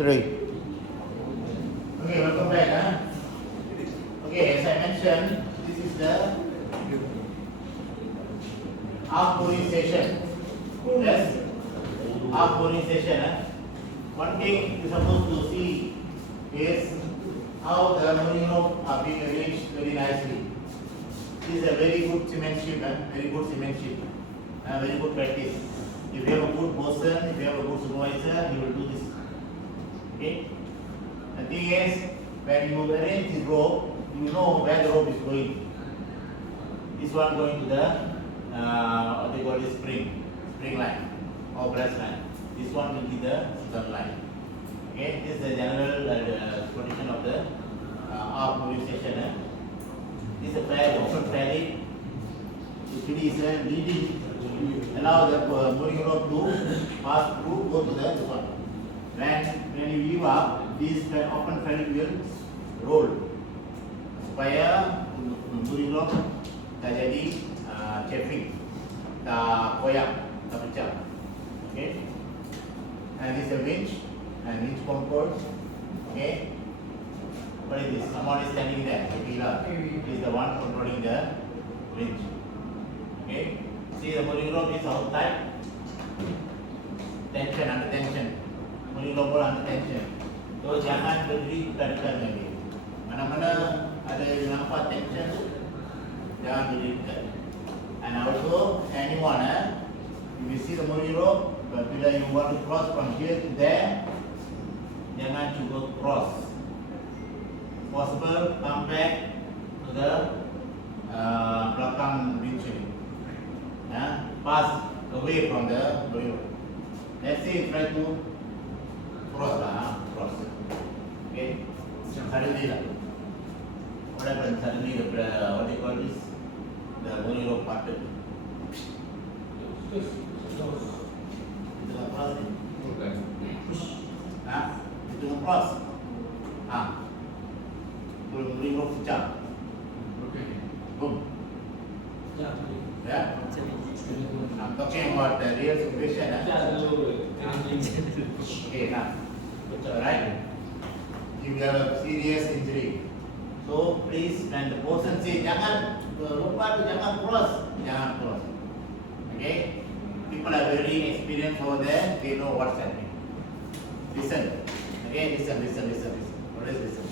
3. Okay, welcome back. Okay, as I mentioned, this is the arm pulling session. Yes, arm pulling session. One thing you're supposed to see is how the moving rope are being arranged very nicely. This is a very good seamanship, very good seamanship, very good practice. If you have a good person, if you have a good supervisor, you will do this. Okay. The thing is, when you arrange this rope, you know where the rope is going. This one going to the what they call it spring line or brass line. This one will be the stern line. Okay, this is the general position of the arm pulling station. This is a pair open fairly. If it is leading, allow the moving rope to pass through, go to the one. When you leave up, this open fairly will roll supaya moving rope tak jadi chafing, tak koyak, tak pecah. Okay. And this is a winch and winch control. Okay. What is this? Someone is standing there. He is the one controlling the winch. Okay. See the moving rope is how tight. Tension, under tension. Moving rope under tension. So jangan berdiri tekan lagi. Mana-mana ada yang nampak tension, jangan berdiri tekan. And also anyone, if you see the moving rope, but bila you want to cross from here to there, jangan cuba cross. Possible, come back to the belakang winch ini. Pass away from the moving rope. Let's say try to cross cross. Okay, suddenly what happened? Suddenly the what do you call this? The moving rope parted. Itu cross ni. Push. Itu cross. Moving rope pecah. Boom. Yeah. I'm talking about the real situation. Okay, now, right? If you have a serious injury, so please, when the person says, jangan lupa tu jangan cross. Okay? People are very experienced over there. They know what's happening. Listen. Okay, listen. Always listen.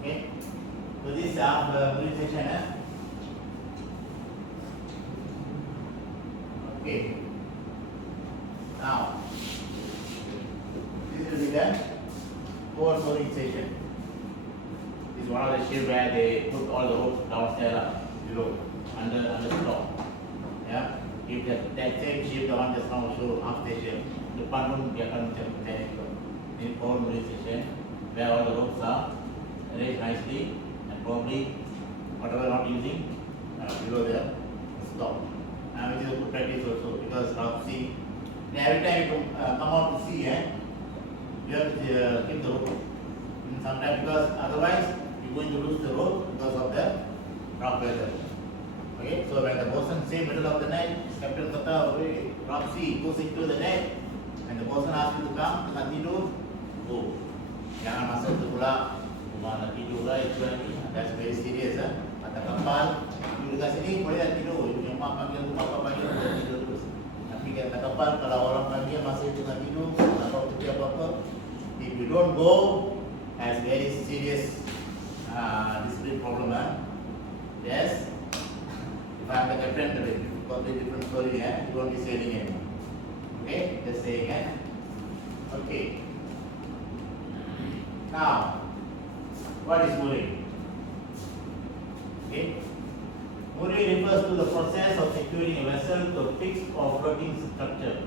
Okay? So this is our presentation. Okay. Now, this will be the core sewing station. This is one of the ship where they put all the ropes downstairs below, under stock. Yeah. If that same ship, the one just now show upstairs ship, the pun dia akan macam in core sewing station where all the ropes are arranged nicely and probably whatever not using below the stock. Which is a good practice also, because now see, every time you come out to sea, you have to keep the rope. Sometimes because otherwise you're going to lose the rope because of the rough weather. Okay, so when the bosun say middle of the night, captain kata, rough sea, goes into the net, and the bosun asks you to come, tengah tidur, go. Jangan masuk tu pula, rumah nak tidur lah, itu lagi. That's very serious. Kata kapal, you dekat sini boleh tak tidur, yang mak panggil tu, bapak panggil boleh tidur terus. Tapi kata kapal, kalau orang panggil masih tengah tidur, tak tahu kerja apa-apa, if you don't go, has very serious discipline problem. Yes, if I'm the captain, it's probably different story. You won't be sailing anymore. Okay, just saying. Okay. Now, what is mooring? Okay. Mooring refers to the process of securing a vessel to a fixed or floating structure,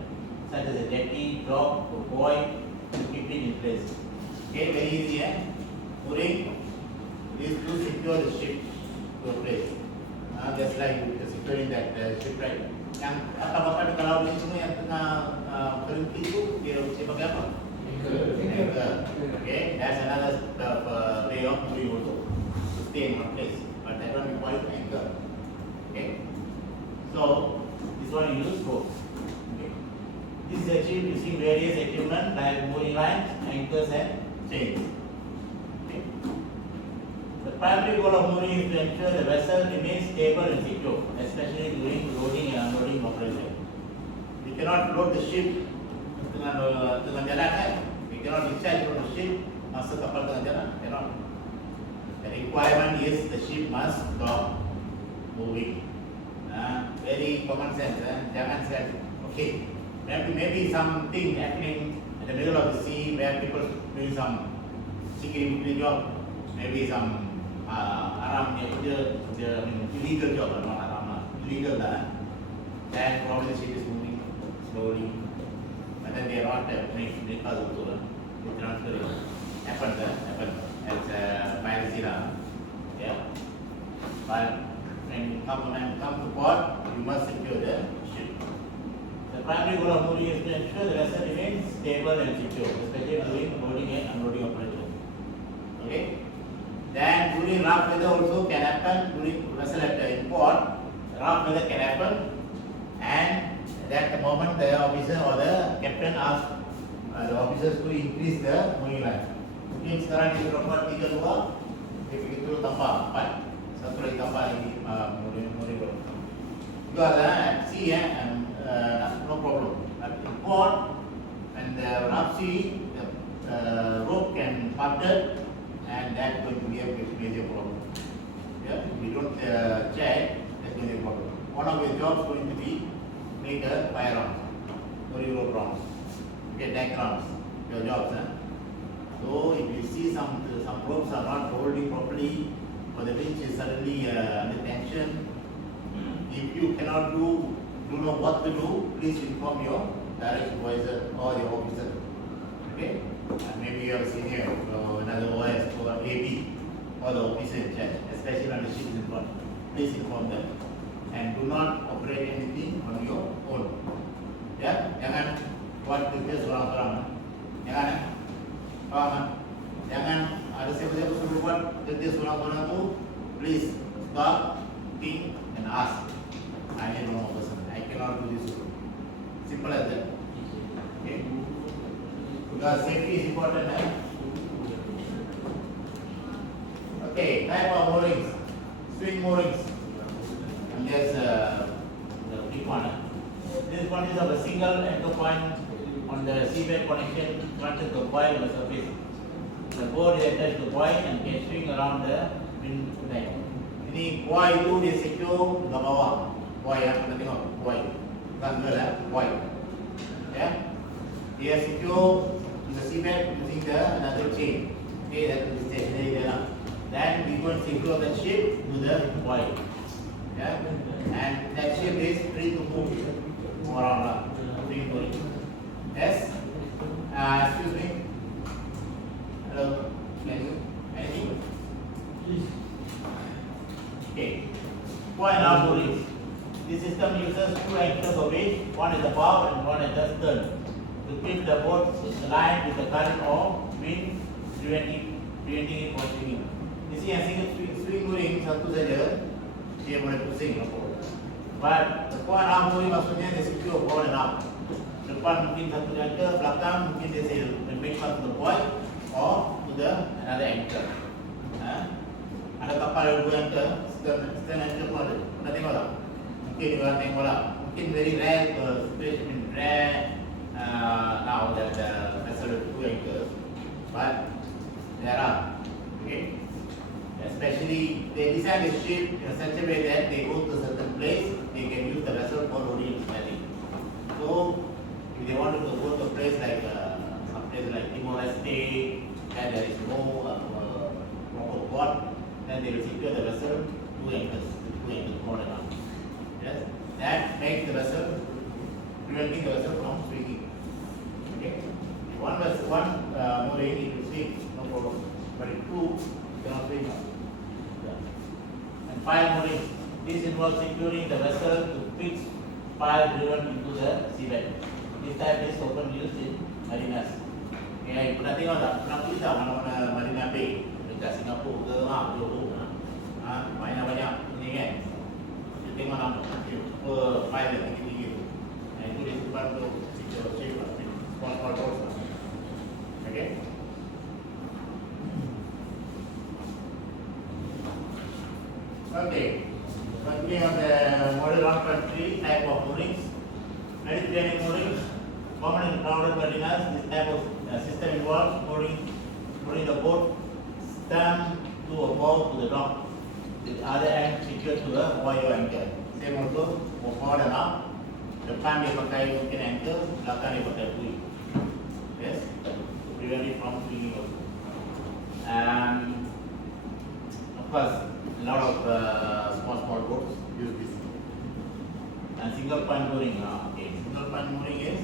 such as a jetty, dock, or buoy, to keep it in place. Okay, very easy. Mooring is to secure the ship to a place. Just like securing that ship, right? Yang kapal-kapal di laut ini semua yang tengah berhenti itu, dia pakai apa? Anchor. Okay, that's another way of mooring also, to stay in one place. But that one we call it anchor. Okay. So this one you use rope. Okay. This is achieved using various equipment like mooring lines, anchors and chains. Okay. The primary goal of mooring is to ensure the vessel remains stable and secure, especially during loading and unloading operation. We cannot load the ship dengan jalan kan? We cannot discharge from the ship masa kapal tengah jalan. Cannot. The requirement is the ship must stop moving. Very common sense. Jangan said, okay, maybe something happening in the middle of the sea where people doing some security job, maybe some aram illegal job, not aram, illegal then probably the ship is moving slowly, but then they are not make us also. They transfer it. Happen. It's piracy lah. Yeah. But when you come to port, you must secure the ship. The primary goal of mooring is to ensure the vessel remains stable and secure, especially during loading and unloading operation. Okay. Then during rough weather also can happen. During vessel in port, rough weather can happen, and at the moment the officer or the captain asks the officers to increase the mooring line. Mungkin sekarang di berapa 32, begitu tambah 4, satu lagi tambah lagi mooring. Because at sea no problem. At in port and the rough sea, the rope can parted, and that's going to be a major problem. Yeah, if we don't check, that's going to be a problem. One of your jobs going to be make a fire rounds, mooring rope rounds, okay, deck rounds. Your jobs, So if you see some ropes are not holding properly, or the winch is suddenly under tension, if you cannot do know what to do, please inform your direct supervisor or your officer. Okay? And maybe you have a senior or another OS or AB or the officer in charge, especially when the ship is in front. Please inform them. And do not operate anything on your own. Ya, jangan buat kerja seorang-seorang. Jangan. Faham? Jangan ada siapa-siapa suruh buat kerja seorang-seorang tu. Please stop, think and ask. I need one more person. I cannot do this. Simple as that. Okay? Because safety is important. Okay, type of moorings. Swing moorings. And there's the big one. This one is of a single anchor point on the seabed connection connected to the buoy on the surface. The board is attached to the buoy and can swing around the wind line. Ini buoy itu dia secure ke bawah. Buoy kita tengok buoy. Bukan girl buoy. Yeah. Dia secure in the seabed using another chain. Okay, that will be stationary there. Then we go and secure the ship to the buoy. Yeah. And that ship is free to move around. Free to move. Yes. Excuse me. Hello. Anything? Okay. Buoy and arm moorings. This system uses two anchors of weight, one at the bow and one at the stern, to keep the boat aligned with the current or wind, preventing it from swinging. You see, a single swing mooring satu saja, dia boleh pusing. But the buoy and arm mooring maksudnya dia secure forward and up. Depan mungkin satu anchor, belakang mungkin dia sail make to the buoy or to another anchor. Ada kapal yang dua anchor, stern anchor pun ada. Pernah tengok tak? Mungkin orang tengok lah. Mungkin very rare situation, rare now that the vessel has two anchors. But there are, okay. Especially they design the ship in such a way that they go to a certain place, they can use the vessel for loading and discharging. So if they want to go to a place like some place like Timor-Leste, and there is no proper port, then they will secure the vessel two anchors more than enough. Yes, that makes the vessel, preventing the vessel from swinging. Okay, one mooring it will swing, no problem. But if two, you cannot swing. And pile mooring. This involves securing the vessel to fix pile driven into the seabed. This type is often used in marinas. Okay, pernah tengok tak? Pernah pergi tak mana-mana marina bay dekat Singapura ke Johor? Banyak ini kan. Kita tengok nampak file yang tinggi-tinggi tu. Itu dia simpan untuk secure ship lah. Small boats lah. Okay. Okay. Continuing on the model 1.3 type of moorings. Mediterranean moorings, common in crowded marinas. This type of system involves mooring the boat stem to a bow to the dock, with the other end secured to the buoy or anchor. Same also for forward and up. Depan dia pakai mungkin anchor, belakang dia pakai buoy. Yes, to prevent it from swinging also. Of course, a lot of small boats use this. And single point mooring. Okay, single point mooring is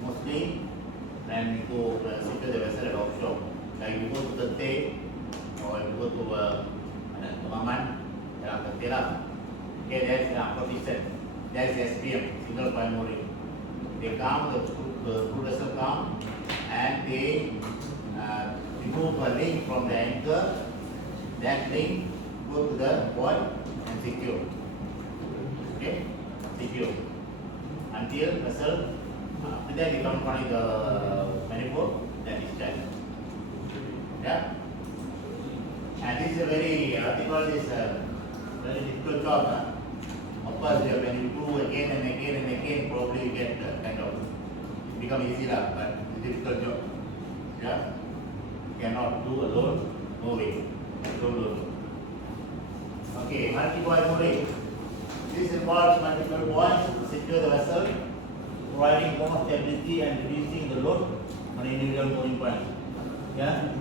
mostly when you go secure the vessel at offshore. Like you go to the Tay or you go to Maman, okay, there's position. There's SPM, single point mooring. They come, the crew vessel come, and they remove a link from the anchor. That link go to the buoy and secure. Okay, secure until vessel. After that, you come on the manifold. That is done. Yeah. And this is a very very difficult job. Of course, when you do again and again and again, probably you get kind of it become easy lah, but it's a difficult job. Yeah. You cannot do alone. No way. Alone. Okay, multi-buoy mooring. This involves multiple buoys to secure the vessel, providing more stability and reducing the load on individual mooring points. Yeah.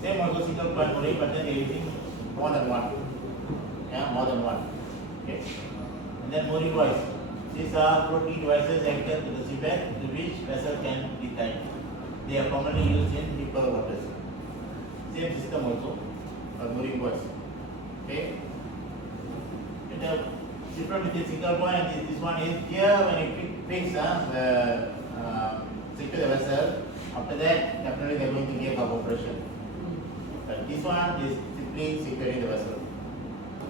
Same also single point mooring, but then they are using more than one. Yeah, more than one. Okay. And then mooring buoys. These are floating devices anchored to the seabed to which vessel can be tied. They are commonly used in deeper waters. Same system also, mooring buoys. Okay. And the difference between single buoy and this one is here when you fix secure the vessel. After that, definitely they are going to give up operation. But this one is simply securing the vessel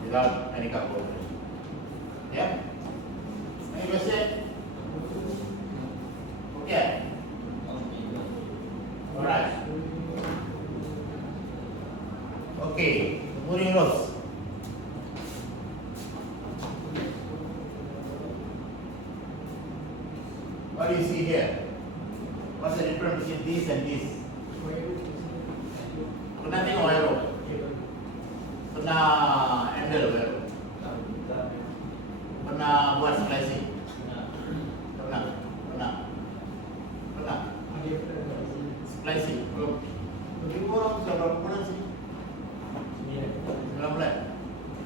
without any cargo operation. Yeah? Any question? Okay. Alright. Okay, mooring ropes. What do you see here? What's the difference between this and this? Pernah tengok aero? Pernah handle aero? Pernah buat splicing? Pernah? Splicing? Belum? Ibu orang sudah berapa bulan sih? 9 bulan?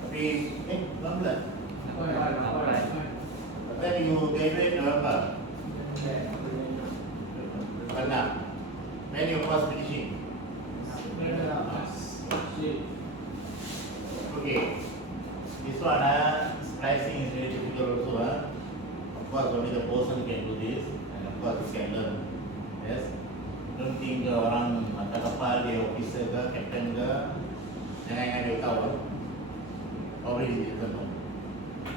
Tapi, 9 bulan? Then you graduate November? Pernah? When you first finishing? Okay. This one, splicing is very difficult also. Of course, only the person can do this, and of course, you can learn. Yes. Don't think orang atas kapal dia officer ke, captain ke, jangan dia tahu. Probably he doesn't know.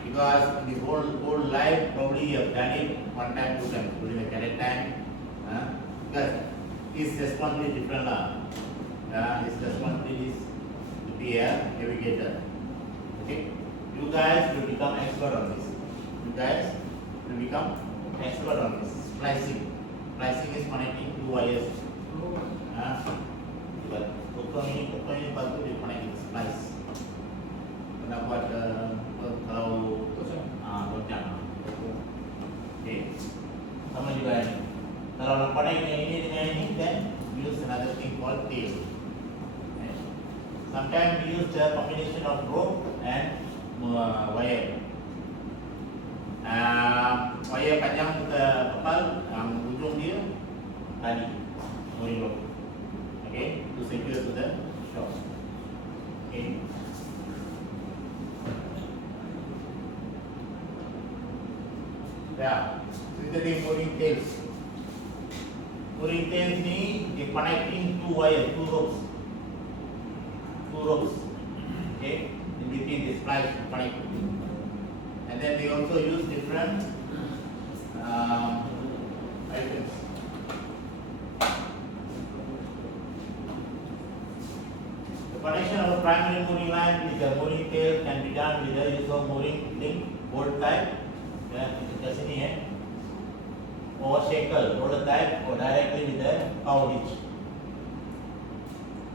Because in his whole life, probably he have done it one time, 2 times during the cadet time. Because his responsibility different lah. His responsibility is to be a navigator. Okay, you guys will become expert on this. Splicing. Splicing is connecting 2 wires. But potong ini batu dia connect splice. Kena buat kalau goncang. Okay, sama juga ini. Kalau nak connect ini dengan ini, then use another thing called tail. Sometimes we use the combination of rope and wire. Wire panjang ke kapal, ujung dia tali, mooring rope. Okay, to secure to the shore. Okay. Yeah, synthetic mooring tails. Mooring tails ni they connecting 2 wires, 2 ropes. Okay, in between the splice connect. And then they also use different items. The connection of a primary mooring line with the mooring tail can be done with the use of mooring link, bolt type, or shackle, roller type, or directly with the cow hitch.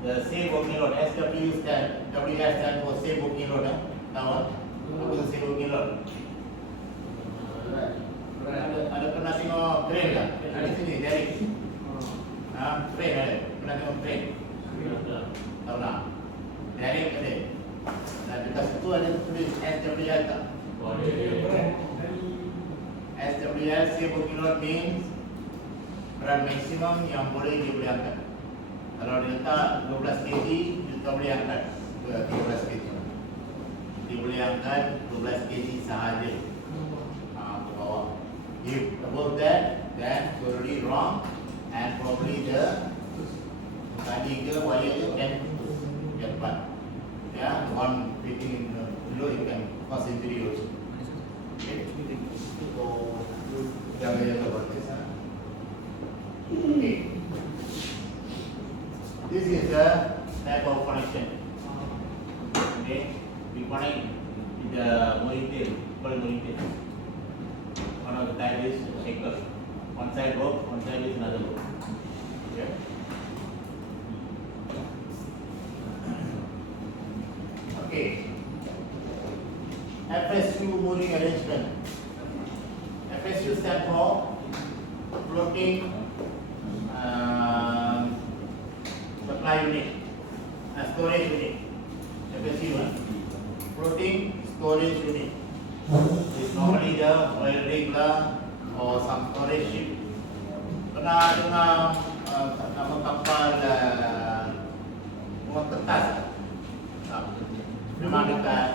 The safe working load, SW stand, WS stand for safe working load. Tahu? Apa itu safe working load? Ada pernah tengok crane tak? Ada sini, derrick. Crane ada. Pernah tengok crane? Tahu tak? Derrick ada. Dan dekat situ ada tulis SWL tak? SWL safe working load means berat maksimum yang boleh angkat. Kalau dia letak 12 kg, kita boleh angkat 13 kg. Dia boleh angkat 12 kg sahaja. Ke bawah. If above that, then totally wrong, and probably the tadi ke wire ke can get bad. Yeah, one fitting in below you can cause injury also. Okay. So jaga berkes. Okay. This is the type of connection. Okay, we connect with the mooring tail, called mooring tail. One of the type is shackle. One side rope, one side is another rope. Okay. Okay. FSU mooring arrangement. FSU stands for floating supply unit, storage unit. FSU one. Floating storage unit. It's normally the oil rig lah or some storage ship. Pernah dengar nama kapal muat kertas? Memang dekat.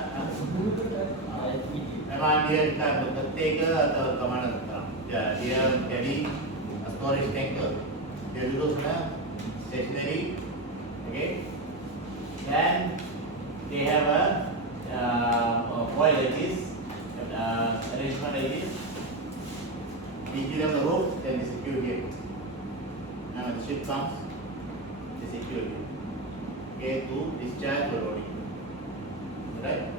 Memang dia dekat berketik ke atau ke mana? Ya, dia jadi storage tanker. Dia duduk sana stationary. Okay. Then they have a coil like this. Arrangement like this. We give them the rope, then they secure here. Now when the ship comes, they secure here. Okay, to discharge or loading. Right?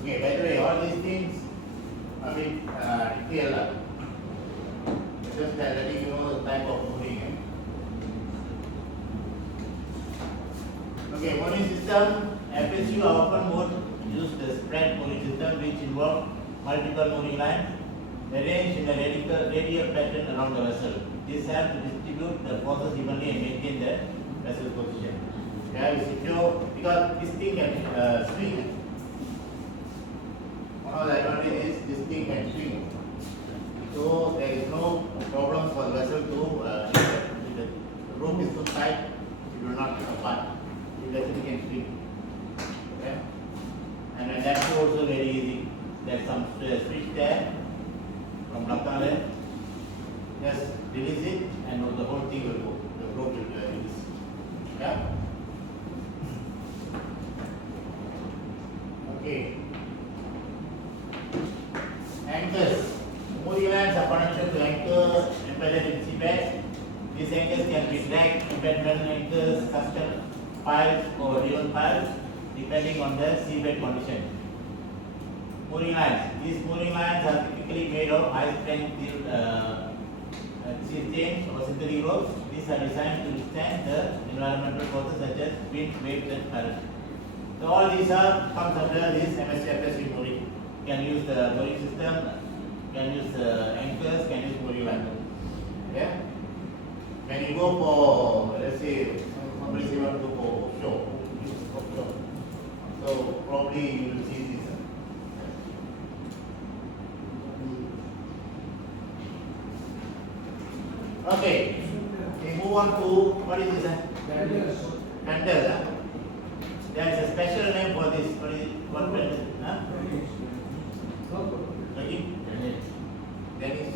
Okay, by the way, all these things, I mean, detail. Just letting you know the type of mooring. Okay, mooring system. FSU open mode use the spread mooring system which involve multiple mooring lines arranged in a radial pattern around the vessel. This helps to distribute the forces evenly and maintain the vessel position. Yeah, we secure because this thing can swing. One of the advantages is this thing can swing. So there is no problem for the vessel to the rope is too tight, it will not come apart. The vessel can swing. Okay? And that's also very easy. There's some switch there from belakang there. Just release it and the whole thing will go. The rope will release. Yeah? Okay. Anchors. Mooring lines are connected to anchor embedded in seabed. These anchors can be drag, embedment anchors, custom piles or ribbon piles depending on the seabed condition. Mooring lines. These mooring lines are typically made of high strength steel chains or synthetic ropes. These are designed to withstand the environmental forces such as wind, waves and current. So all these comes under this FSU mooring. You can use the mooring system, can use anchors, can use mooring line. Okay? When you go for, let's say, somebody say you want to go for offshore. So probably you will see this. Okay, we move on to what is this? Handle. There is a special name for this. What is it? What handle? Dennis.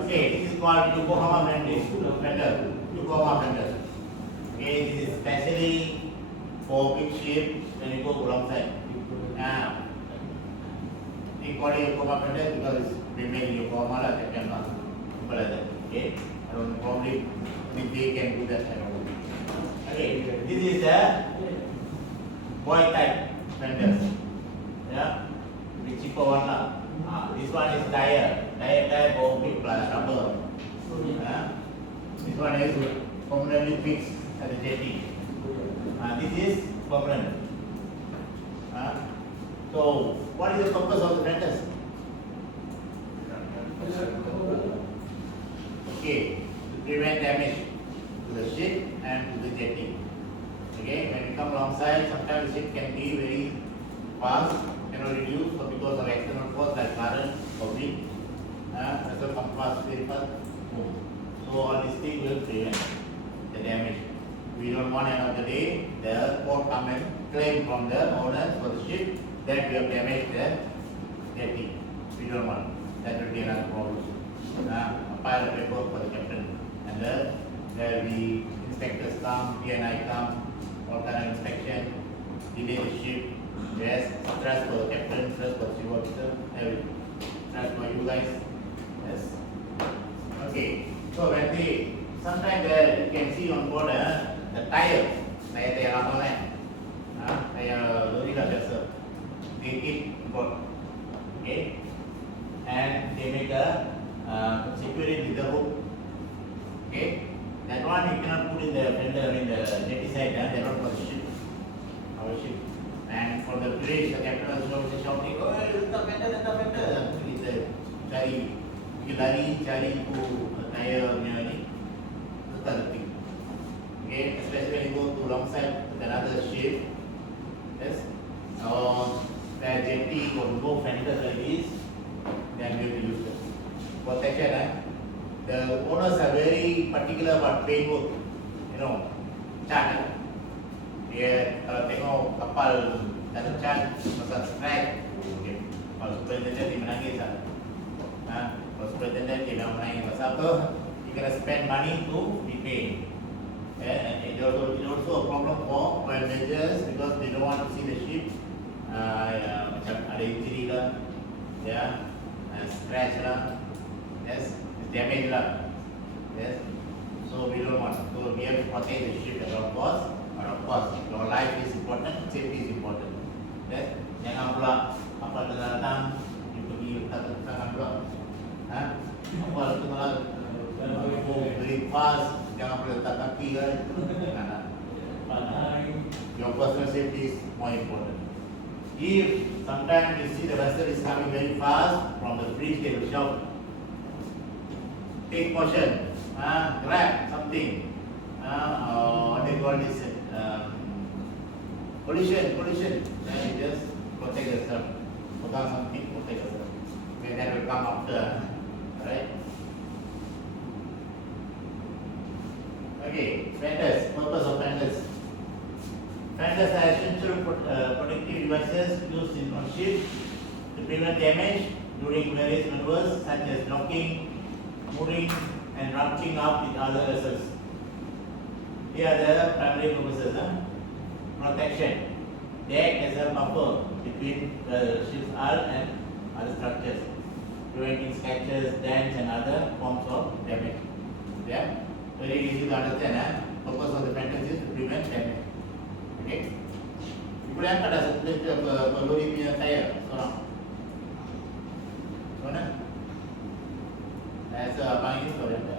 Okay, this is called Yokohama handle. Yokohama handle. Okay, this is especially for big ships when you go alongside. We call it Yokohama handle because it's made in Yokohama, Japan. Simple as that. Okay. I don't know, probably if they can do that. I don't know. Okay. This is the boy type fenders. Yeah. The cheaper one lah. This one is tire type or big plus rubber. This one is permanently fixed at the jetty. This is permanent. So, what is the purpose of the fenders? Okay, to prevent damage to the ship and to the jetty. Okay, when you come alongside, sometimes the ship can be very fast, cannot reduce, or because of external force like current or wind, vessel come fast, very fast, move. So all these things will prevent the damage. We don't want end of the day the port come and claim from the owners for the ship that we have damaged the jetty. We don't want. That will be another problem. A pile of paper for the captain, and there will be inspectors come, P&I come, all kind of inspection, delay the ship. Yes, stress for the captain, stress for the chief officer, everything. Stress for you guys. Yes. Okay. So when they sometimes there you can see on board the tire lama kan, tire lori lah biasa. They keep on board. Okay. And they make a secure it with the hook. Okay. That one you cannot put in the fender in the jetty side. They are not for the ship. Our ship. And for the bridge, the captain also was shouting, "Oh, letak fender." Kita cari, lari cari tire punya ni, letak letik. Okay, especially when you go to long side with another ship. Yes. So the jetty or go fenders like this, then we will use it. Protection. The owners are very particular about paintwork. You know, cat. Dia kalau tengok kapal tak ada cat, pasal strike. Okay. Kalau superintendent dia menangis lah. Kalau superintendent dia memang menangis. Pasal apa? You kena spend money to be paid. And it also a problem for oil majors because they don't want to see the ship macam ada injury lah, scratch lah, yes, damage lah, yes. So we don't want. So we have to protect the ship at all costs. But of course, your life is important, safety is important. Yes. Jangan pula kapal datang, you pergi letak tangan pula. Kapal tu malah very fast, jangan pula letak kaki kan. Your personal safety is more important. If sometimes you see the vessel is coming very fast from the bridge, they will shout, "Take caution, grab something." What they call this? Collision. Then you just protect yourself. Pegang something, protect yourself. Okay, that will come after. Alright? Okay, fenders. Purpose of fenders. Fenders are essential protective devices used on ships to prevent damage during various maneuvers such as docking, mooring, and rafting up with other vessels. Here are the primary purposes. Protection. They act as a buffer between the ship's hull and other structures, preventing scratches, dents, and other forms of damage. Yeah, very easy to understand. Purpose of the fenders is to prevent damage. Okay. Ibu yang ada satu lori punya tayar seorang. Mana? Saya abang ini seorang ada.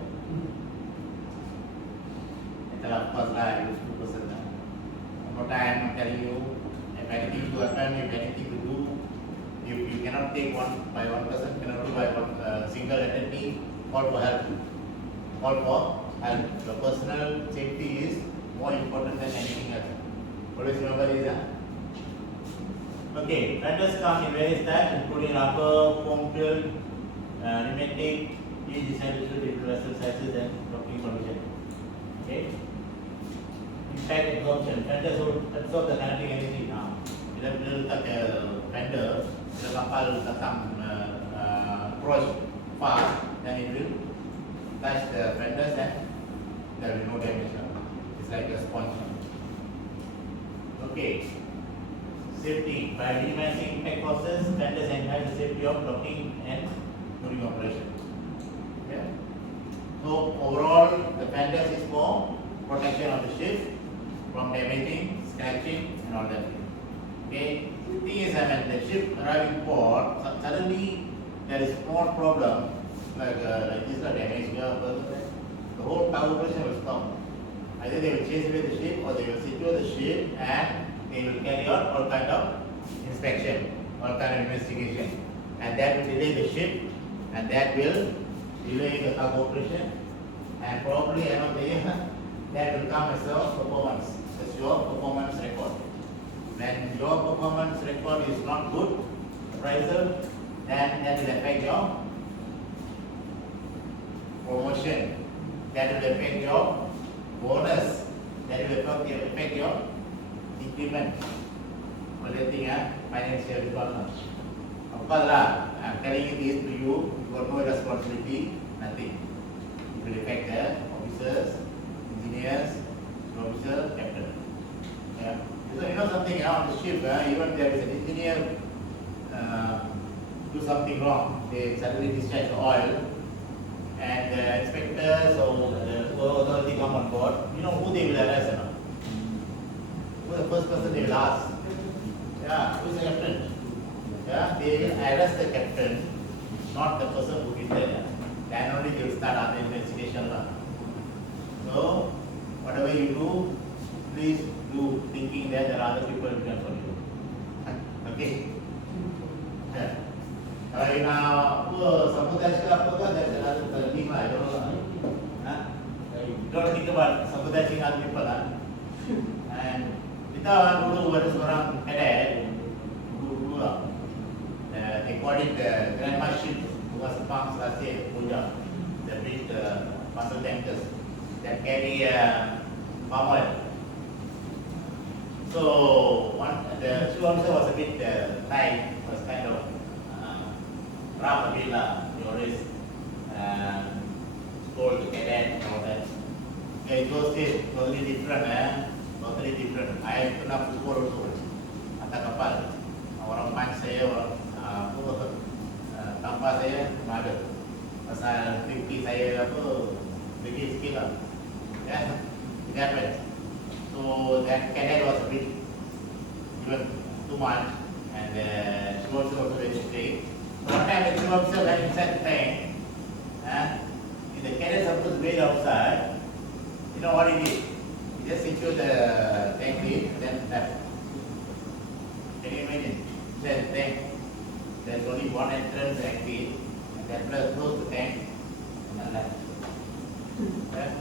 Itulah cost lah, use 2%. No time, I'm telling you, if anything to happen, if anything to do, if you cannot take one by one person, cannot do by one single entity, call for help. Call for help. The personal safety is more important than anything else. Always remember this. Okay, fenders come in various types, including rubber, foam filled, pneumatic, each decided to different vessel sizes and docking condition. Okay. Impact absorption. Fenders will absorb the kinetic energy now. Bila letak fender, bila kapal datang approach fast, then it will touch the fenders and there will be no damage. It's like a sponge. Okay. Safety. By minimizing impact forces, fenders enhance the safety of docking and mooring operation. Yeah. landers is for protection of the ship from damaging, scratching, and all that. Okay. The thing is, the ship arriving port, suddenly there is small problem like this damage here. The whole tower operation will stop. Either they will chase away the ship or they will secure the ship and they will carry out all kind of inspection, all kind of investigation, and that will delay the ship, and that will delay the cargo operation, and probably end of the year that will come as your performance, as your performance record. When your performance record is not good, appraisal, then that will affect your promotion, that will affect your bonus, that will affect your increment. Collecting a financial return. Of course, I'm telling this to you, you got no responsibility, nothing. It will affect the officers, engineers, officer, captain. Yeah. So you know something on the ship, even there is an engineer do something wrong, they suddenly discharge the oil, and the inspectors or the authority come on board, you know who they will arrest or not? Who the first person they will ask? Yeah, who is the captain? Yeah, they will arrest the captain, not the person who did that. Then only they will start other investigation. So, whatever you do, please do thinking that there are other people who can follow you. Okay? Yeah. Now, sabotage ka apa kan? There's another thing I don't know. Don't think about sabotaging other people. And kita dulu ada seorang cadet, dulu lah. They called it the grandma ship. Was farms last year, Punjab. They built muscle tankers that carry palm oil. So the crew officer was a bit tight, was kind of rough a bit lah. He always scold the cadet and all that. Okay, those days totally different, totally different. I pernah pukul also atas kapal. Orang punch saya, orang tampar saya, ada. Pasal tinggi saya tinggi sikit lah. Yeah, that way. So that cadet was a bit even too much, and she was also very strict. One time the crew officer went inside the tank, and the cadet supposed to wait outside. You know what he did? He just secured the tank lid, then left. Can you imagine? The tank, there's only one entrance exit, and then close the tank, and then left. Yeah?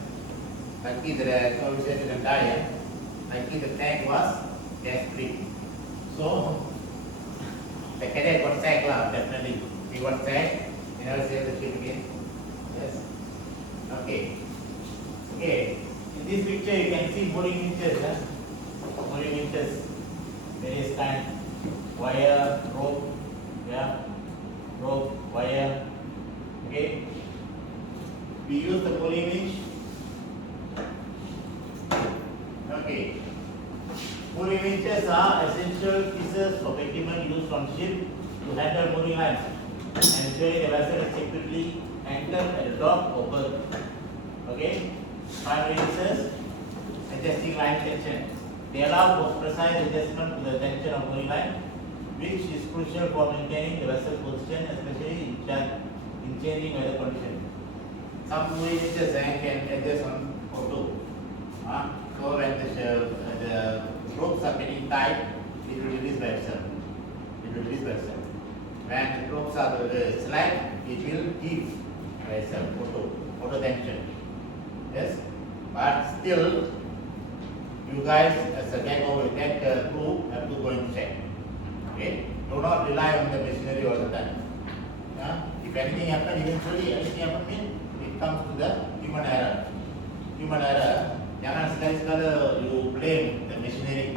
Lucky the officer didn't die. Lucky the tank was gas free. So the cadet got sacked lah, definitely. He got sacked. He never saved the ship again. Yes. Okay. Okay. In this picture you can see mooring winches. Mooring winches. Various kinds. Wire, rope, yeah. Rope, wire. Okay. We use the mooring winch. Okay. Mooring winches are essential pieces of equipment used on ship to handle mooring lines, ensuring the vessel is securely anchored at the dock or berth. Okay. Primary uses, adjusting line tension. They allow for precise adjustment to the tension of mooring line, which is crucial for maintaining the vessel position, especially in changing weather conditions. Some mooring winches can adjust on auto. So when the ropes are getting tight, it will release by itself. It will release by itself. When the ropes are slack, it will give by itself, auto tension. Yes, but still, you guys as a gang over that crew have to go and check. Okay, do not rely on the machinery all the time. Yeah? If anything happens, eventually anything happens, it comes to the human error. Human error. Jangan sekali-sekala you blame the machinery.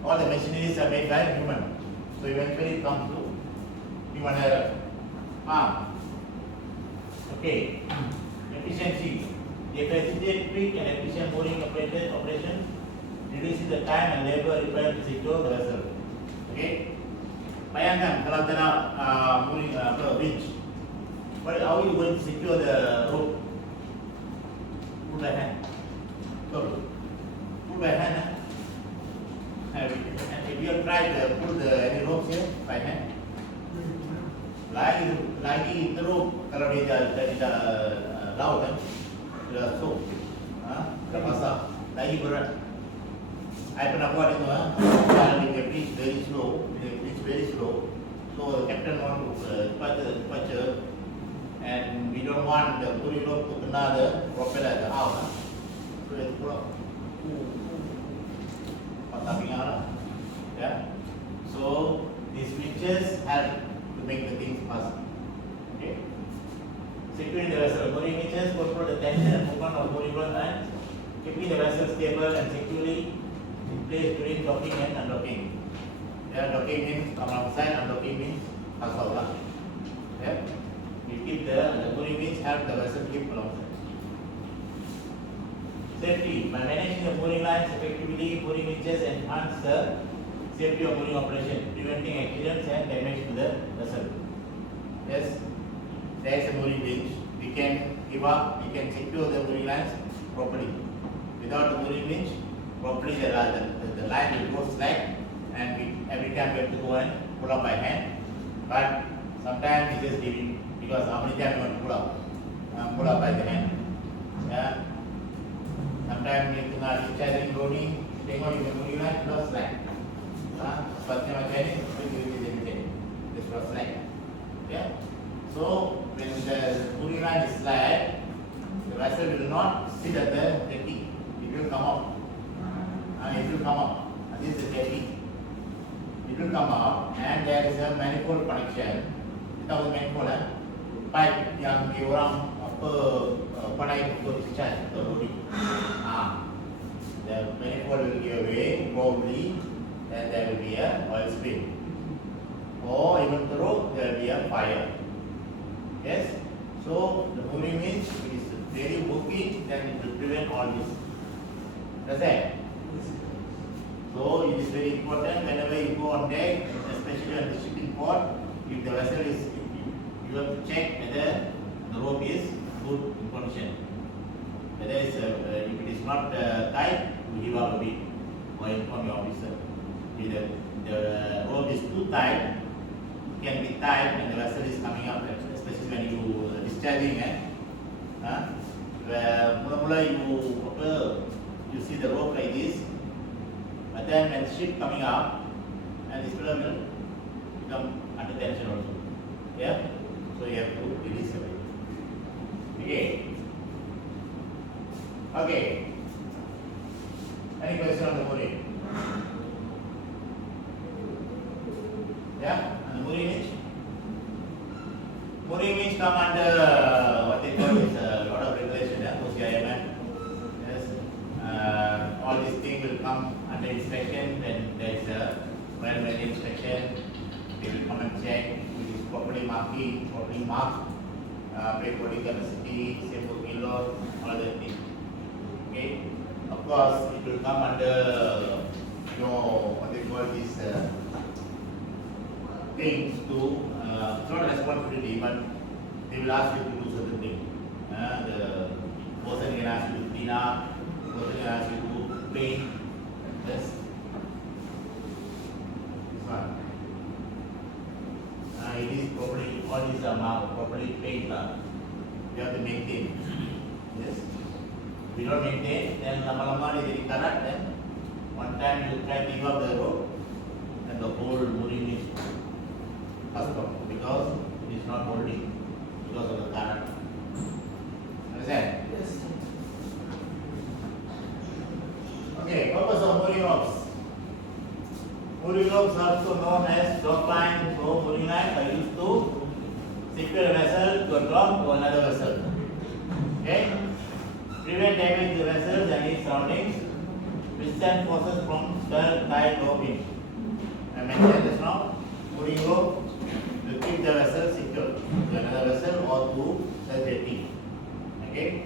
All the machineries are made by human. So eventually it comes to human error. Okay. Efficiency. They facilitate quick and efficient mooring operation, reducing the time and labor required to secure the vessel. Okay. Bayangkan kalau kita nak mooring winch. How are you going to secure the rope? by hand. Pull by hand. And if you try to pull any ropes here by hand, lagi teruk kalau dia tidak laut kan, sudah sok, terpaksa lagi berat. I pernah buat itu, kalau dia pitch very slow, so the captain want to departure, and we don't want the pulley rope to kena the propeller the out, so it's pull up, patah pinggang lah, yeah. So these switches help to make the things fast. Okay. Securing the vessel, mooring winches control the tension and movement of mooring lines, keeping the vessel stable and securely in place during docking and undocking. Yeah, docking means come outside, undocking means pass out. Yeah. You keep the mooring winch help the vessel keep alongside. Safety. By managing the mooring lines effectively, mooring winches enhance the safety of mooring operation, preventing accidents and damage to the vessel. Yes, there is a mooring winch. We can give up, we can secure the mooring lines properly. Without the mooring winch, properly the line will go slack, and every time we have to go and pull up by hand. But sometimes we just leave it because how many times we want to pull up by the hand. Yeah. Sometimes we tengah discharging loading, tengok you can mooring line plus slack. Sepatutnya macam ni, this was slack. Yeah. So when the mooring line is slack, the vessel will not sit at the jetty. It will come up. It will come up. This is the jetty. It will come up, and there is a manifold connection. Kita tahu manifold pipe yang orang pandai untuk discharge atau loading. The manifold will give away probably, then there will be a oil spill, or even though there will be a fire. Yes. So the mooring winch is very working, then it will prevent all this. That's it. So it is very important whenever you go on deck, especially on the shipping port, if the vessel is, you have to check whether the rope is good in condition. Whether if it is not tight, you give up a bit or inform your officer. If the rope is too tight, it can be tight when the vessel is coming up, especially when you discharging. Mula-mula you see the rope like this. But then when the ship coming up, and this pillar will become under tension also. Yeah? So you have to release it. Okay. Okay. Any question on the mooring? Yeah? On the mooring winch? Mooring winch come under what they call is a lot of regulation, OCIMF. Yes. All these things will come under inspection. When there is a well-made inspection, they will come and check it is properly marked, brake body capacity, safe working load, all that things. Okay. Of course, it will come under what they call these things to it's not responsibility, but they will ask you to do certain things. The person can ask you to clean up, the person can ask you to paint. Yes. This one. It is properly, all these are marked properly paint. You have to maintain. Yes. If you don't maintain, then lama-lama dia jadi karat. Then one time you try to give up the rope, and the whole mooring is cast off because it is not holding because of the karat. Understand? Yes. Okay, purpose of mooring ropes. Mooring ropes are also known as dock lines. So mooring lines are used to secure a vessel to a dock to another vessel. Okay? Prevent damage to the vessels and its surroundings. Withstand forces from stir, tide, roping. I mentioned just now, mooring rope to keep the vessel secure to another vessel or to the jetty. Okay?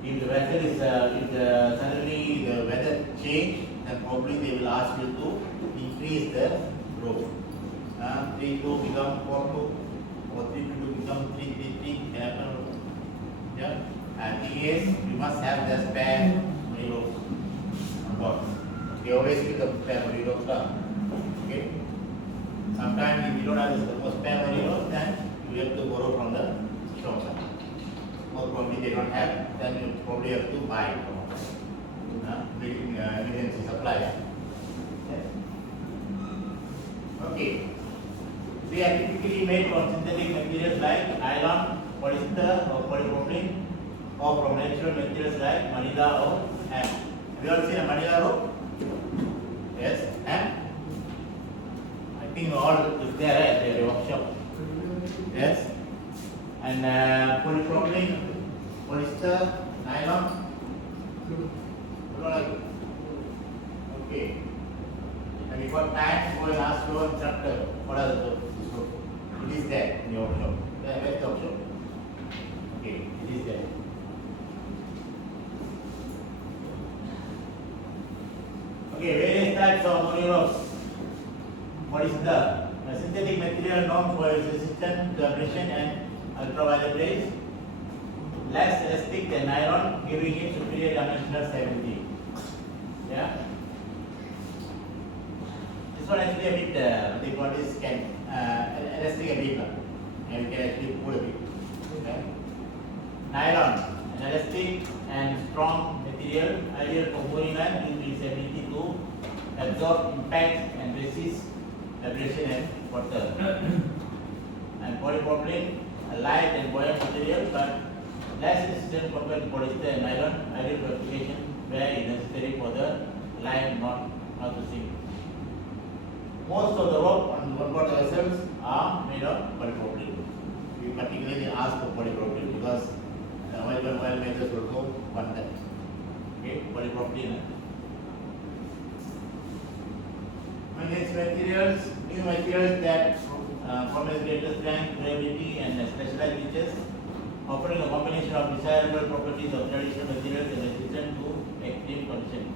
If the vessel is, suddenly the weather change, then probably they will ask you to increase the rope. 3-2 become 4-2, or 3-2 become 3-3-3, can happen. Yeah? And if case, you must have the spare money ropes on board. We always keep the spare money ropes down. Okay. Sometimes if you don't have the spare money ropes, then you have to borrow from the shop. Most probably they don't have, then you probably have to buy it from emergency supply. Yes. Okay. They are typically made from synthetic materials like nylon, polyester or polypropylene, or from natural materials like manila or hemp. Have you all seen a manila rope? Yes, hemp. I think all is there at the workshop. Yes. And polypropylene, polyester, nylon. Okay. And if you got time, go and ask your instructor what are the ropes. It is there in your workshop. Where is the workshop? Okay, it is there. Okay, various types of money ropes. What is the synthetic material known for its resistance to abrasion and ultraviolet rays, less elastic than nylon, giving it superior dimensional stability. Yeah. This one actually a bit, they call this elastic a bit, and you can actually pull a bit. Okay. Nylon, an elastic and strong material, ideal for moving iron due to its ability to absorb impact and resist abrasion and water. And polypropylene, a light and buoyant material but less resistant compared to polyester and nylon, ideal for application where it is necessary for the line not to sink. Most of the rope on board the vessels are made of polypropylene. We particularly ask for polypropylene because the oil makers will go want that. Okay, polypropylene. These materials, new materials that promise greater strength, durability, and specialized features, offering a combination of desirable properties of traditional materials and resistant to extreme conditions.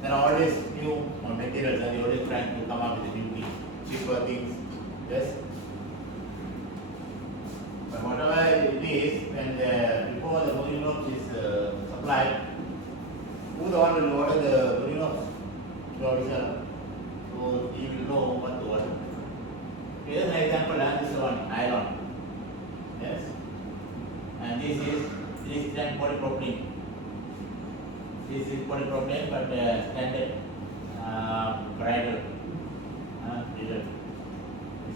There are always new materials, and they always trying to come up with new things, cheaper things. Yes. But whatever it is, when before the marine ropes is supplied, who the one will order the marine ropes? The officer. So he will know what to order. Here's an example, this is one nylon. Yes. And this is polypropylene. This is polypropylene but standard bridal. You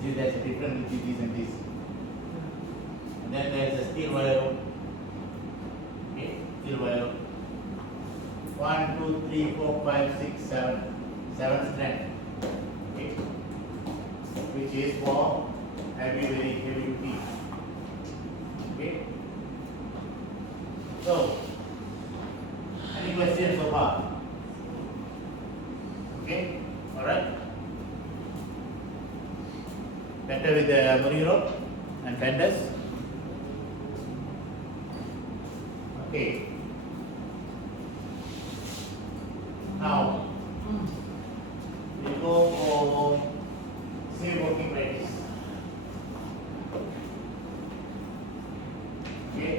see there's a difference between this and this. And then there's a steel wire rope. Okay, steel wire rope. 1, 2, 3, 4, 5, 6, 7. 7 strand. Okay. Which is for very heavy duty. Okay. So, any questions so far? Okay. All right. Better with the marine rope and fenders. Okay. Now, we go for safe working practice. Okay.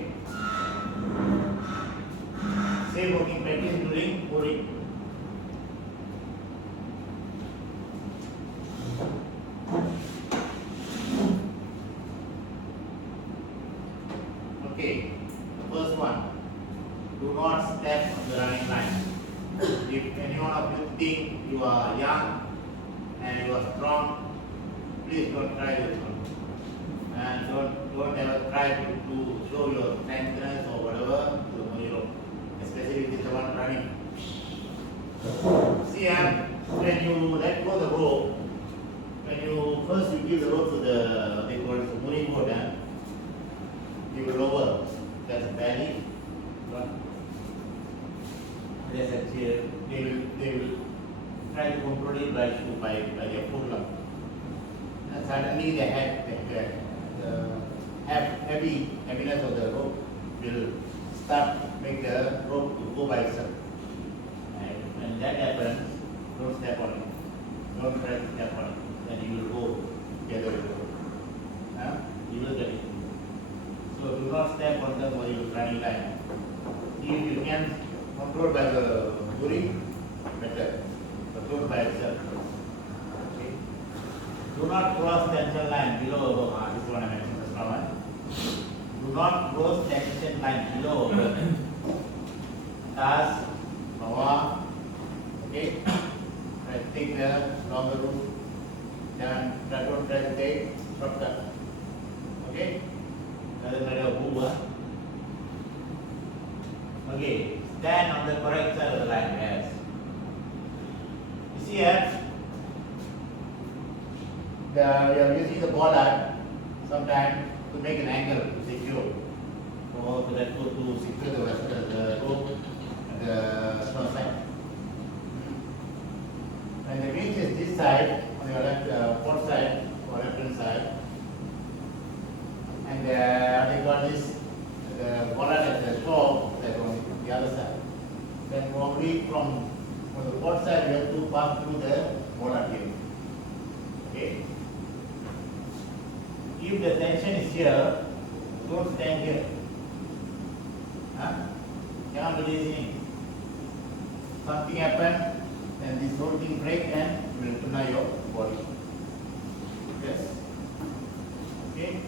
Safe working practice during boarding. Okay. The first one. Do not step on the running line. If any one of you think you are young and you are strong, please don't try this one. And don't ever try to show your strengthness or whatever to the marine, especially if it's the one running. See, when you let go the rope, when you first give the rope to the they call it the marine boat, you will lower. That's a belly. There's a chair. They will try to control it by their foot. And suddenly the heaviness of the rope will start make the rope to go by itself. And when that happens, don't step on it. Don't try to step on it. Then you will go together with the rope. You will get it. So do not step on the running line. If you can control by the mooring, better. Control by itself. Okay. Do not cross tension line below. This is what I mentioned just now. Do not cross tension line below. Task, Nova. Okay. Take the longer route. Then don't try to take shortcut. Okay. Doesn't matter who. Okay. Stand on the correct side of the line. Yes. You see here. We are using the bollard sometimes to make an angle to secure. So that to secure the vessel, the rope, and the snow side. When the winch is this side, on your left port side or left hand side, and they got this the bollard at the top, that on the other side. Then probably from the port side, we have to pass through the bollard here. Okay. If the tension is here, don't stand here. Jangan berdiri sini. Something happen, then this whole thing break and will tuna your body. Yes. Okay.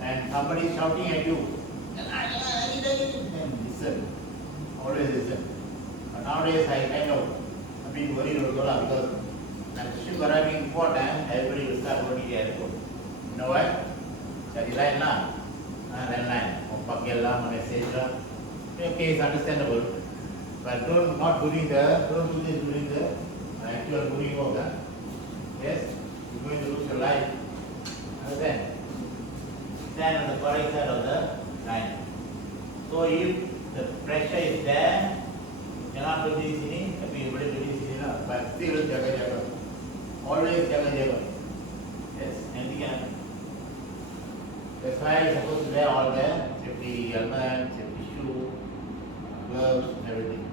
And somebody is shouting at you. Then listen. Always listen. But nowadays I kind of a bit worried also because when the ship arriving in port, everybody will start going to the airport. You know why? Cari line lah, line, pakai lah, message lah. Okay, it's understandable, but don't do this during the actual mooring work. Yes, you're going to lose your life. Understand? Stand on the correct side of the line. So if the pressure is there, jangan berdiri sini, tapi boleh berdiri sini lah. But still jaga. Always jaga. Yes, anything can happen. That's why you're supposed to wear all the safety helmet, safety shoe, gloves, everything.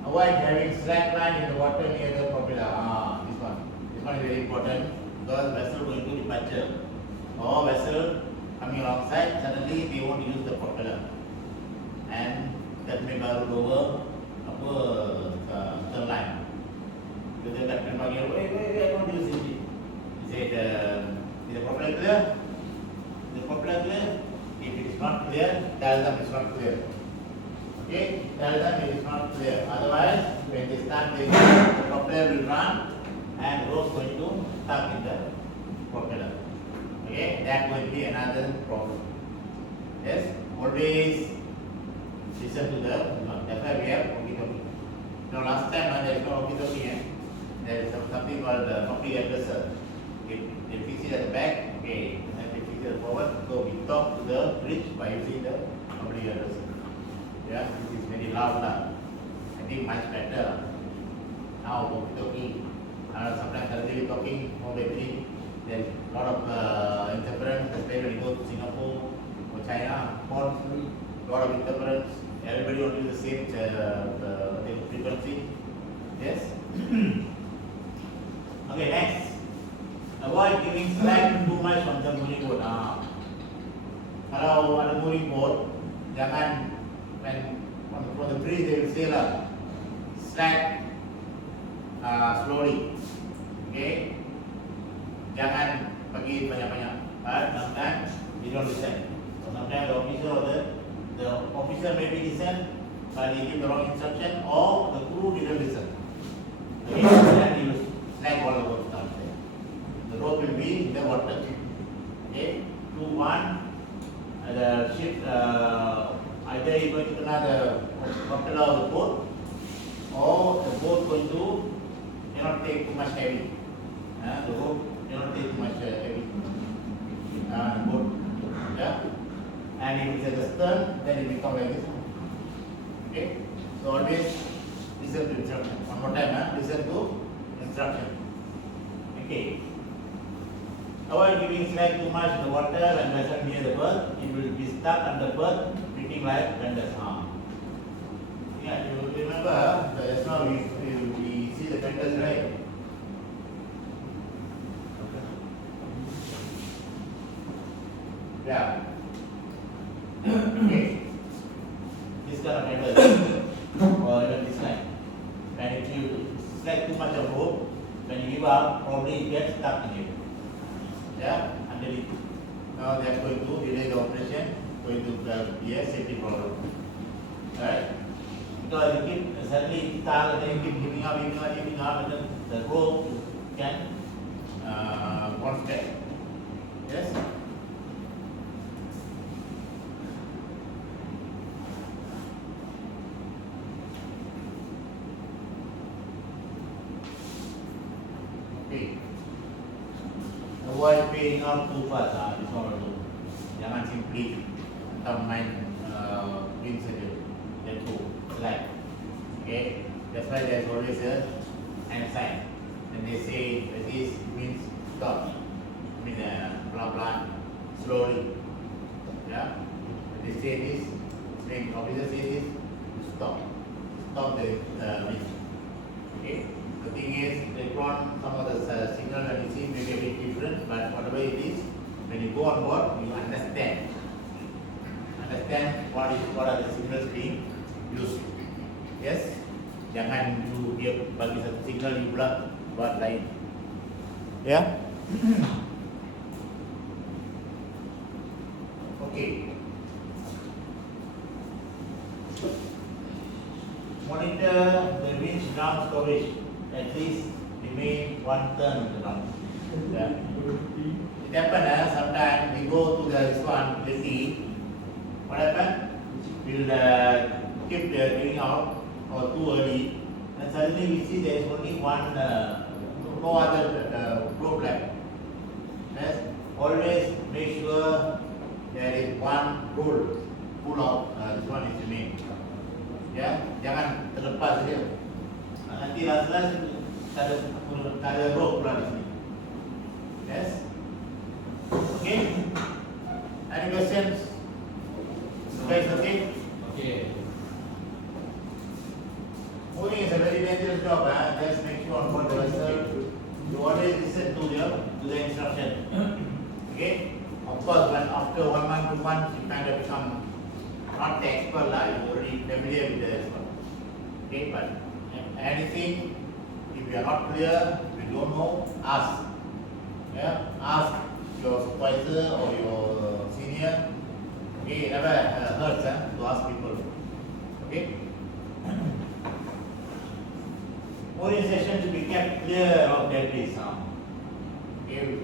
Avoid having slack line in the water near the propeller. This one is very important because vessel going to departure or vessel coming alongside, suddenly they won't use the propeller. And that may baru over turn line. Because the captain panggil, wait, I don't use it. He said, is the propeller clear? Is the propeller clear? If it is not clear, tell them it's not clear. Okay? Tell them it is not clear. Otherwise, when they start the propeller will run and rope going to stuck in the propeller. Okay? That will be another problem. Yes? Always listen to the, that's why we have walkie-talkie. Now last time there is no walkie-talkie. There is something called the copy addresser. They fix it at the back, okay, and they fix it forward. So we talk to the bridge by using the copy addresser. Yeah, this is very loud now. I think much better. Now walkie-talkie. Sometimes suddenly talking more baby. There's a lot of interference, especially when you go to Singapore or China, ports, a lot of interference. Everybody will use the same frequency. Yes. Okay, next. Avoid giving slack too much on the mooring boat. Kalau ada mooring boat, jangan for the bridge they will say lah, slack slowly. Okay, jangan bagi banyak-banyak. But sometimes you don't listen. So sometimes the officer maybe listen, but he give the wrong instruction, or the crew didn't listen. Okay, then he will slack all the boat down there. The rope will be in the water. Okay, 2, 1. The ship either you going to kena the propeller of the boat, or the boat going to cannot take too much heavy. The boat cannot take too much heavy. The boat, yeah. And if it's at the stern, then it will become like this. Okay, so always listen to instruction. One more time, listen to instruction. Okay. Avoid giving slack too much in the water and vessel near the berth. It will be stuck on the berth, treating like fenders. Yeah, you remember just now we see the fenders, right? Yeah. Okay. This kind of method, or even this line. And if you select too much of rope, when you give up, probably it gets stuck in you. Yeah, underneath. Now they are going to delay the operation, going to be a safety problem. Alright? Because you keep suddenly start and then you keep giving up, and then the rope can constrict. Yes? Okay. Avoid paying out too fast. It's not to. Jangan simply hantam main win saja. Then go slide. Okay. That's why there's always a hand sign. When they say this means stop. I mean blah blah slowly. Yeah. When they say this, when officer say this, stop. Stop the wind. Okay. The thing is, later on, some of the signal that you see may be a bit different, but whatever it is, when you go on board, you understand. Understand what are the signals being used. Yes? Jangan dia bagi satu signal, you pula buat lain. Yeah? Okay. Monitor the winch drum storage. At least remain one turn of the drum. Yeah. It happens sometimes we go to this one, the sea. What happens? We'll keep giving out or too early, and suddenly we see there is only one, no other rope left. Yes. Always make sure there is one roll full of this one is remain. Ya, jangan terlepas saja. Nanti last ada rope pula di sini. Yes. Okay. Any questions? Guys, okay? Okay. Moving is a very dangerous job. Just make sure for the vessel you always listen to the instruction. Okay. Of course, when after 1 month, 2 months, you kind of become not the expert, you already familiar with the expert. Okay, but anything, if you are not clear, if you don't know, ask. Yeah, ask your supervisor or your senior. Okay, it never hurts to ask people. Okay. Orientation should be kept clear of debris. Okay,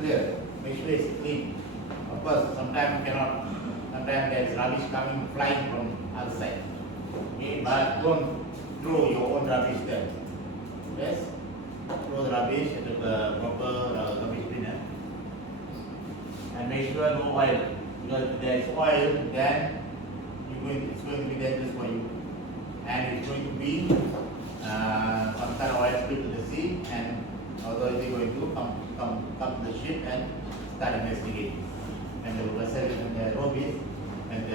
clear. Make sure it's clean. Of course, sometimes you cannot. Sometimes there is rubbish coming flying from other side. Okay, but don't throw your own rubbish there. Yes, throw the rubbish into the proper rubbish bin, and make sure no oil, because if there is oil, then it's going to be dangerous for you, and it's going to be some kind of oil spill to the sea, and authority going to come to the ship and start investigating. And the vessel and the rope is, and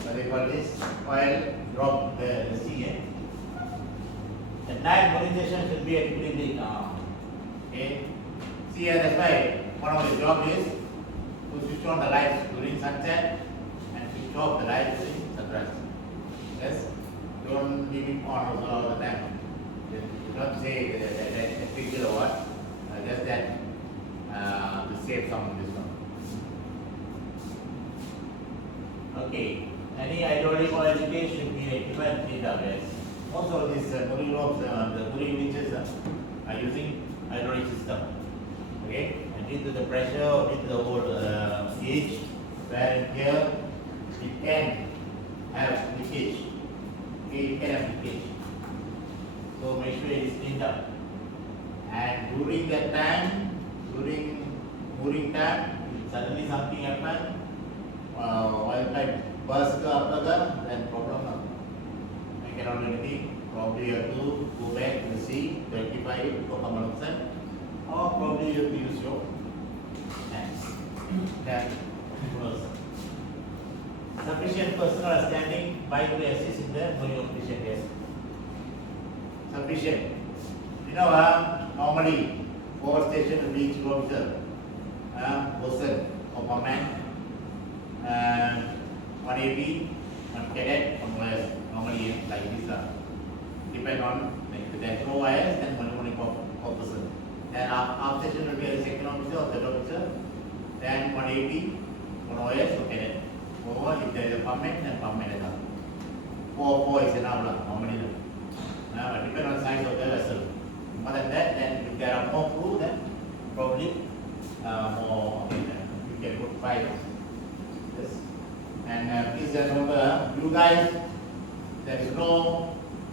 what they call this, oil drop the sea. At night, orientation should be completely calm. Okay? See, that's why one of the job is to switch on the lights during sunset and switch off the lights during sunrise. Yes? Don't leave it on also all the time. Do not say that picture or what, just that to save some of this one. Okay, any hydraulic oil leakage should be equipment cleaned up. Yes. Most of these mooring ropes, the mooring winches are using hydraulic system. Okay, and due to the pressure or due to the whole gauge, wear and tear, it can have leakage. Okay, it can have leakage. So make sure it is cleaned up. And during that time, during mooring time, if suddenly something happens, oil pipe burst ke apa ke, then problem lah. I cannot do anything. Probably you have to go back to the sea, rectify it for carbon monoxide, or probably you have to use your hands. That was sufficient personnel standing by to assist in the mooring operation. Yes, sufficient. You know, normally forward station will be each officer, bosun. for man, and 180, one cadet, one OS, normally like this. Depend on if there's no OS, then one only per person. Then our session will be a second officer or third officer, then 180, one OS or cadet. Or if there is a permit, then permit is up. 4 is enough, normally. Depend on size of the vessel. More than that, then if there are more crew, then probably more, you can put 5. Yes. And please remember, you guys, there is no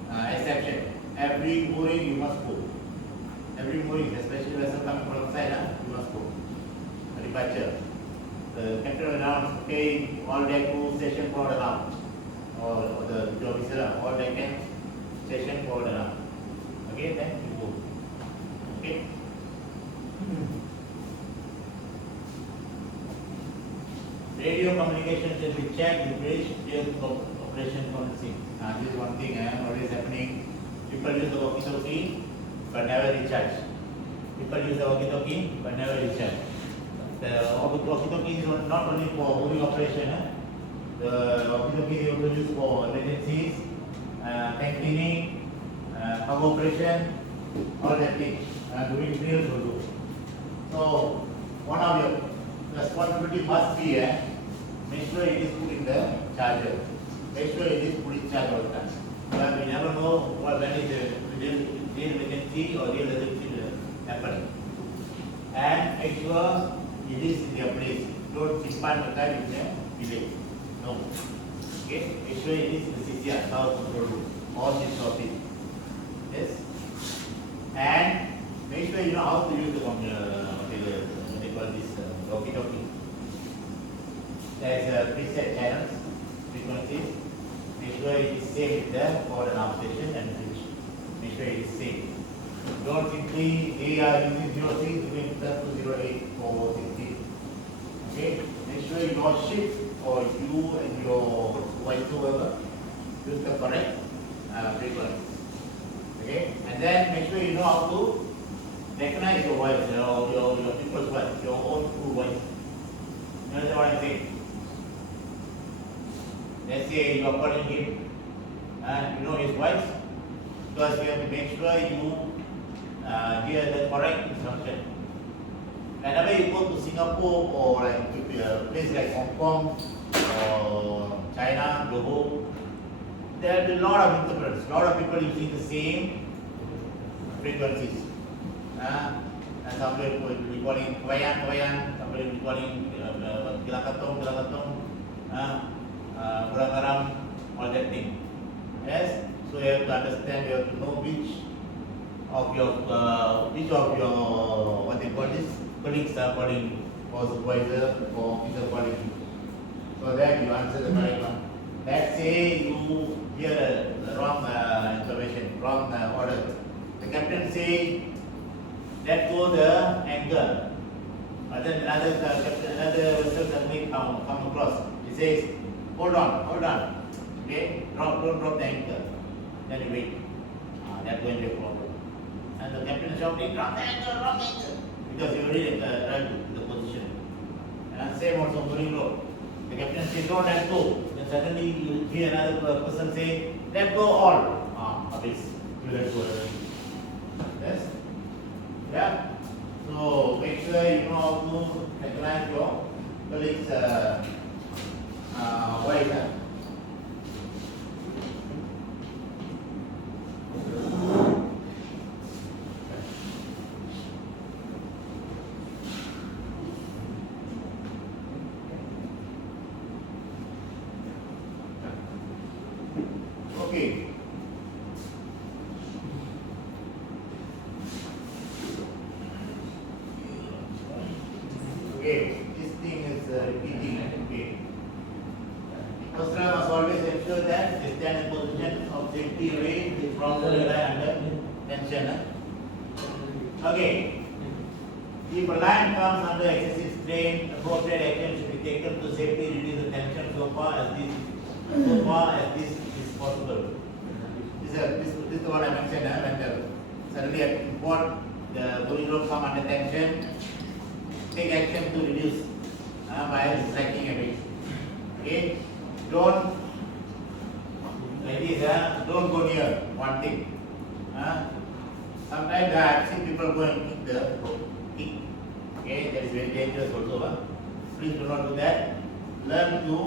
exception. Every mooring you must go. Every mooring, especially vessel coming from outside, you must go. Departure. The captain will announce, okay, all deck crew station forward alarm. Or the officer, all deck hands station forward alarm. Okay, then you go. Okay. Radio communication should be checked with British operation policy. This is one thing what is happening. People use the walkie-talkie but never recharge. People use the walkie-talkie but never recharge. The walkie-talkie is not only for moving operation. The walkie-talkie is also used for emergencies, tank cleaning, cargo operation, all that thing. Doing drills also. So one of your responsibility must be make sure it is put in the charger. Make sure it is put in charge all the time. But we never know when is the real emergency or real emergency happening. And make sure it is in their place. Don't simpan the time in the delay. No. Okay? Make sure it is in the CCR, South Control Room, or this office. Yes? And make sure you know how to use the walkie-talkie. There is a preset channels, frequencies. Make sure it is safe with the forward and aft station and switch. Make sure it is safe. Don't simply they are using 06 doing plus to 08 or 60. Okay? Make sure your shift or you and your whoever use the correct frequency. Okay? And then make sure you know how to recognize your voice, your people's voice, your own true voice. You understand what I'm saying? Let's say you are calling him and you know his voice, because you have to make sure you hear the correct instruction. Whenever you go to Singapore or like a place like Hong Kong or China, Johor, there will be a lot of interpreters, a lot of people using the same frequencies. And somebody will be calling Wayan, somebody will be calling Kilakatong, Garam, all that thing. Yes? So you have to understand, you have to know which of your what they call this, colleagues are calling, or supervisor, or officer calling you. So that you answer the correct one. Let's say you hear the wrong information, wrong order. The captain say, let go the anchor. But then another vessel suddenly come across. He says, hold on. Okay, don't drop the anchor. Then you wait. That's going to be a problem. And the captain is shouting, drop the anchor. Because you already arrived to the position. And same also moving road. The captain says, don't let go. Then suddenly you hear another person say, let go all. Obvious. You let go. Yes? Yeah? So make sure you know how to recognize your colleagues' voice. Okay. Okay, this thing is repeating. Okay. Customer must always ensure that they stand in position of safety away from the lie under tension. Okay. If a line comes under excessive strain, appropriate action should be taken to safely reduce the tension so far as this is possible. This is what I mentioned when suddenly at import the body rope come under tension. Take action to reduce while striking a bit. Okay, don't like this. Don't go near one thing. Sometimes I have seen people go and kick the rope. Kick. Okay, that is very dangerous also. Please do not do that. Learn to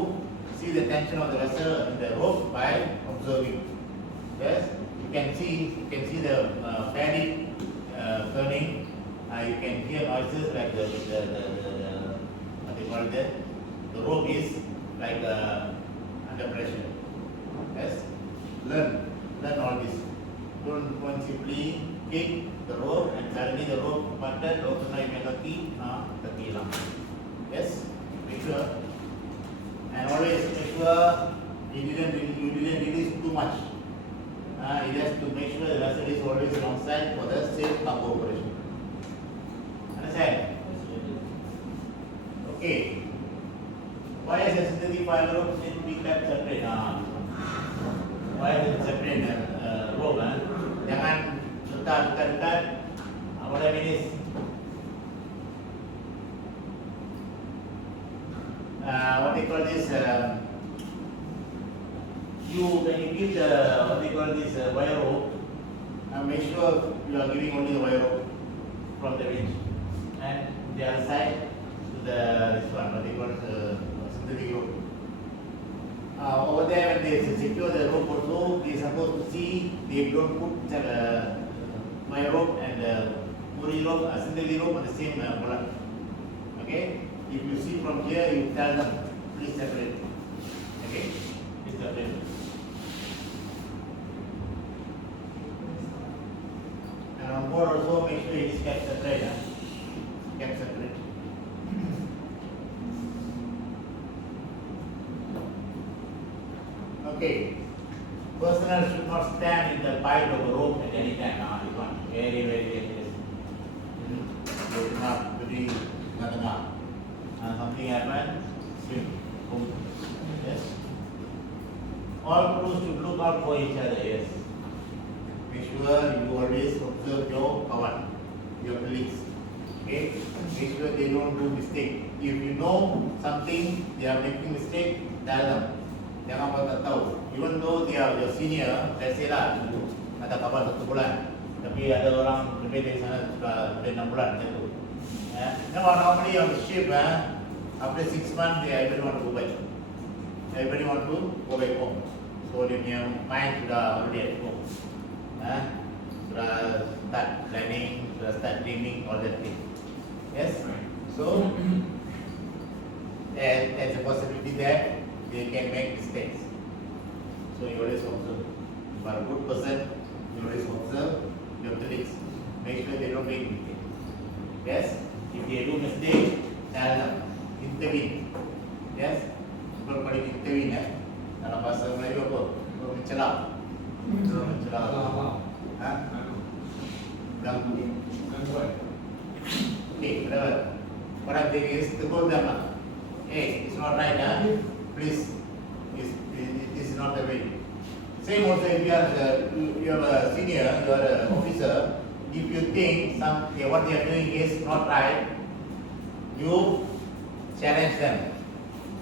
see the tension of the vessel in the rope by observing. Yes, you can see the paddy turning. You can hear noises like the what they call it. The rope is like under pressure. Yes, learn all this. Don't simply kick the rope and suddenly the rope parted. Rope na kaki lang. Yes, make sure. And always make sure you didn't release too much. You have to make sure the vessel is always alongside for the safe cargo operation. Understand? Okay. Why is the synthetic fiber rope need to be kept separate? Why is it separate rope? Jangan dekat. What I mean is, what they call this, when you give the, what they call this wire rope, make sure you are giving only the wire rope from the winch. And the other side to this one, what they call synthetic rope. Over there, when they secure the rope also, they are supposed to see, they don't put wire rope and Muri rope, synthetic rope on the same product. Okay? If you see from here, you tell them, please separate. Okay? Please separate. And on board also, make sure it is kept separate. Kept separate. Okay. Personnel should not stand in the pipe of a rope at any time. This one very dangerous. You should not really something happen, swim. Yes. All crews should look out for each other. Yes. Make sure you always observe your kawan, your colleagues. Okay. Make sure they don't do mistake. If you know something, they are making mistake, tell them. Jangan buat tak tahu. Even though they are your senior, let's say lah, ada kabar 1 bulan, tapi ada orang lebih dari sana sudah lebih 6 bulan macam tu. Normally on the ship, after 6 months, everybody want to go back. Everybody want to go back home. So dia punya mind sudah already at home. Sudah start planning, sudah start dreaming, all that thing. Yes. So there's a possibility that they can make mistakes. So you always observe. If you are a good person, you always observe your colleagues. Make sure they don't make mistakes. Yes? If they do mistake, tell them. Intervene. Yes? Kalau pada intervene, dalam bahasa Melayu apa? Mencelah. Mencelah. Ganggu. Okay, whatever. What I'm saying is, tegur them. Hey, it's not right, please, this is not the way. Same also if you are a senior, you are an officer, if you think what they are doing is not right, you challenge them.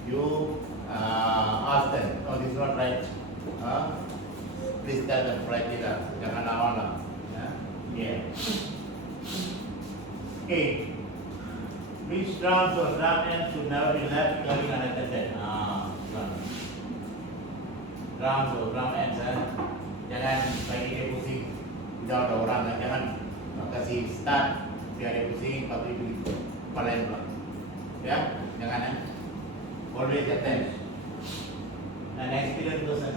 You ask them, no, this is not right. Please tell them politely, jangan lawan lah. Yeah. Okay. Which drums or drum ends should never be left becoming unattended? Drums or drum ends, jangan bagi dia pusing without ada orang, jangan kasih start biar dia pusing, lepas tu kepala pula. Ya, jangan always attend. An experienced person,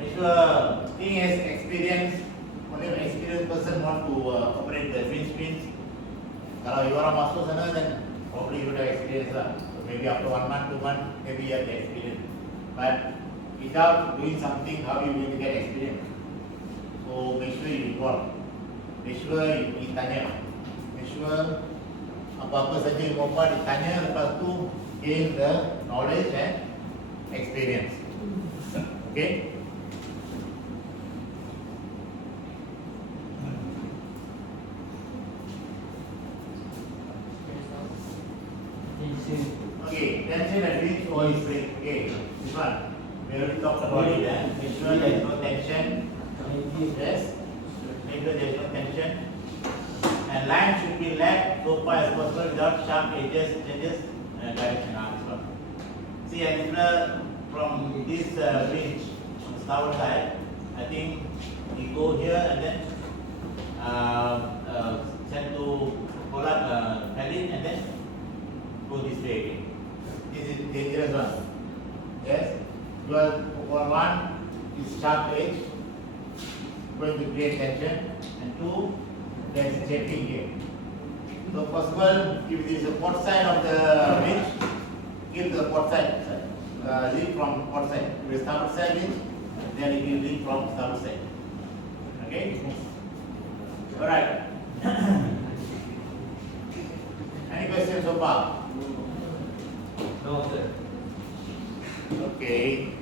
make sure thing is experience. Only an experienced person want to operate the winch. Kalau you orang masuk sana, then probably you would have experience lah. So maybe after 1 month, 2 months, maybe you have the experience. But without doing something, how you going to get experience? So make sure you involve. Make sure you tanya. Make sure apa-apa saja yang mau buat ditanya, lepas tu gain the knowledge and experience. Okay? Okay, tension at which O is free. Okay, this one. We already talked about it. Make sure there is no tension. Yes. Make sure there is no tension. And line should be left so far as possible without sharp edges, changes, direction arms. See, and from this bridge on the starboard side, I think we go here and then send to pull up, head in and then go this way again. This is dangerous one. Yes, because for one is sharp edge going to create tension, and two there is shaping here. So possible if it is the port side of the bridge, give the port side, lead from port side. If it is starboard side bridge, then it will lead from starboard side. Okay. All right. Any questions so far? No, sir. Okay.